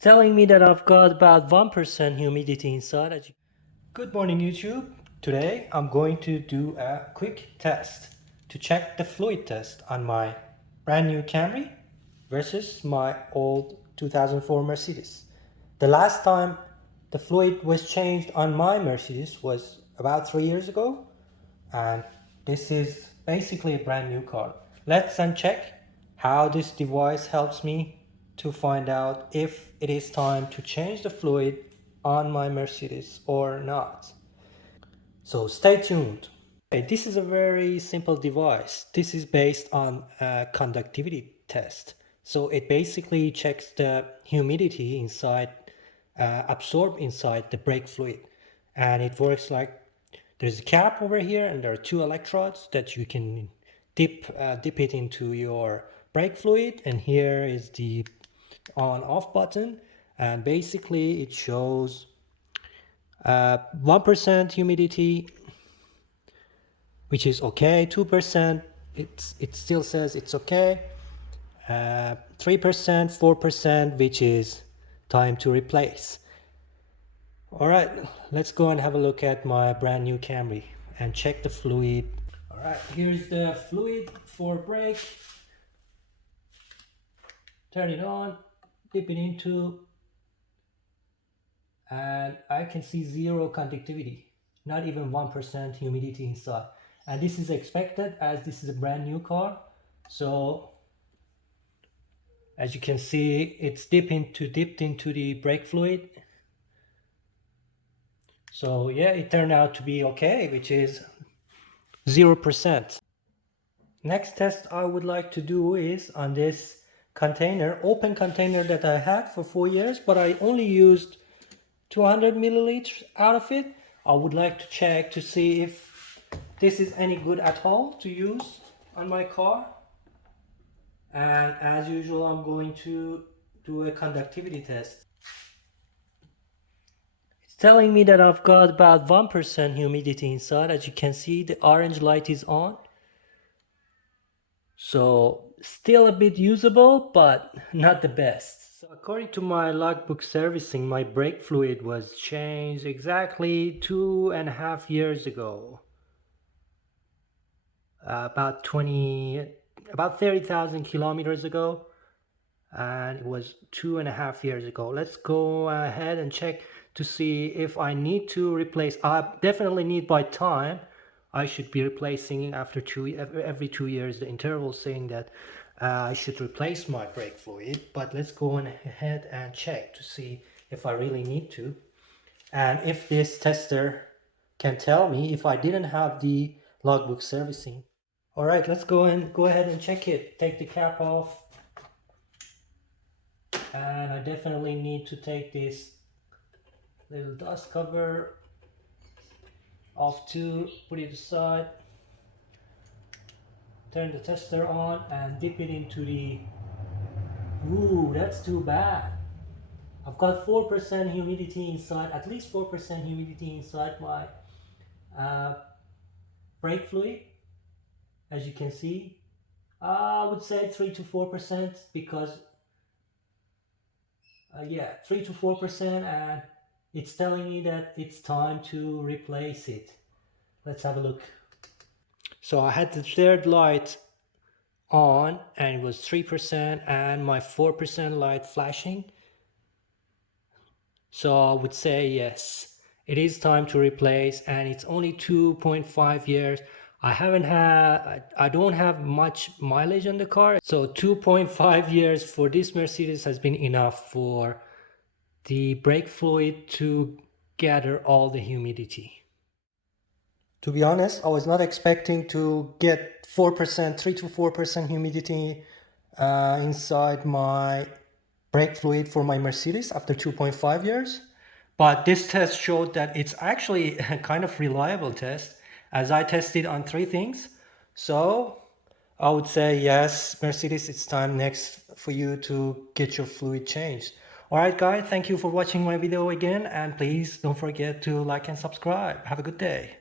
Telling me that I've got about 1% humidity inside. Good morning, YouTube. Today I'm going to do a quick test to check the fluid test on my brand new Camry versus my old 2004 Mercedes. The last time the fluid was changed on my Mercedes was about 3 years ago, and this is basically a brand new car. Let's uncheck how this device helps me to find out if it is time to change the fluid on my Mercedes or not. So stay tuned. Okay, this is a very simple device. This is based on a conductivity test. So it basically checks the humidity inside, absorbed inside the brake fluid. And it works like there's a cap over here and there are two electrodes that you can dip it into your brake fluid, and here is the on off button, and basically it shows 1% humidity, which is okay. 2%, it still says it's okay. 3%, 4%, which is time to replace. All right, let's go and have a look at my brand new Camry and check the fluid. All right, here's the fluid for brake. Turn it on, dip it into, and I can see zero conductivity, not even 1% humidity inside. And this is expected as this is a brand new car. So as you can see, it's dipped into the brake fluid. So yeah, it turned out to be okay, which is 0%. Next test I would like to do is on this container, open container that I had for 4 years, but I only used 200 milliliters out of it. I would like to check to see if this is any good at all to use on my car. And as usual, I'm going to do a conductivity test. It's telling me that I've got about 1% humidity inside. As you can see, the orange light is on. So still a bit usable, but not the best. So according to my logbook servicing, my brake fluid was changed exactly 2.5 years ago. About 30,000 kilometers ago, and it was 2.5 years ago. Let's go ahead and check to see if I need to replace. I definitely need, by time I should be replacing after every 2 years, the interval saying that I should replace my brake fluid. But let's go on ahead and check to see if I really need to, and if this tester can tell me if I didn't have the logbook servicing. All right, let's go ahead and check it. Take the cap off, and I definitely need to take this little dust cover off too. Put it aside. Turn the tester on and dip it into the. Ooh, that's too bad. I've got 4% humidity inside, at least 4% humidity inside my brake fluid. As you can see, I would say 3 to 4%, because yeah, 3 to 4%, and it's telling me that it's time to replace it. Let's have a look. So I had the third light on and it was 3%, and my 4% light flashing. So I would say yes, it is time to replace, and it's only 2.5 years. I don't have much mileage on the car, so 2.5 years for this Mercedes has been enough for the brake fluid to gather all the humidity. To be honest, I was not expecting to get 4%, 3 to 4% humidity inside my brake fluid for my Mercedes after 2.5 years. But this test showed that it's actually a kind of reliable test, as I tested on 3 things. So I would say yes, Mercedes, it's time next for you to get your fluid changed. All right, guys, thank you for watching my video again, and please don't forget to like and subscribe. Have a good day.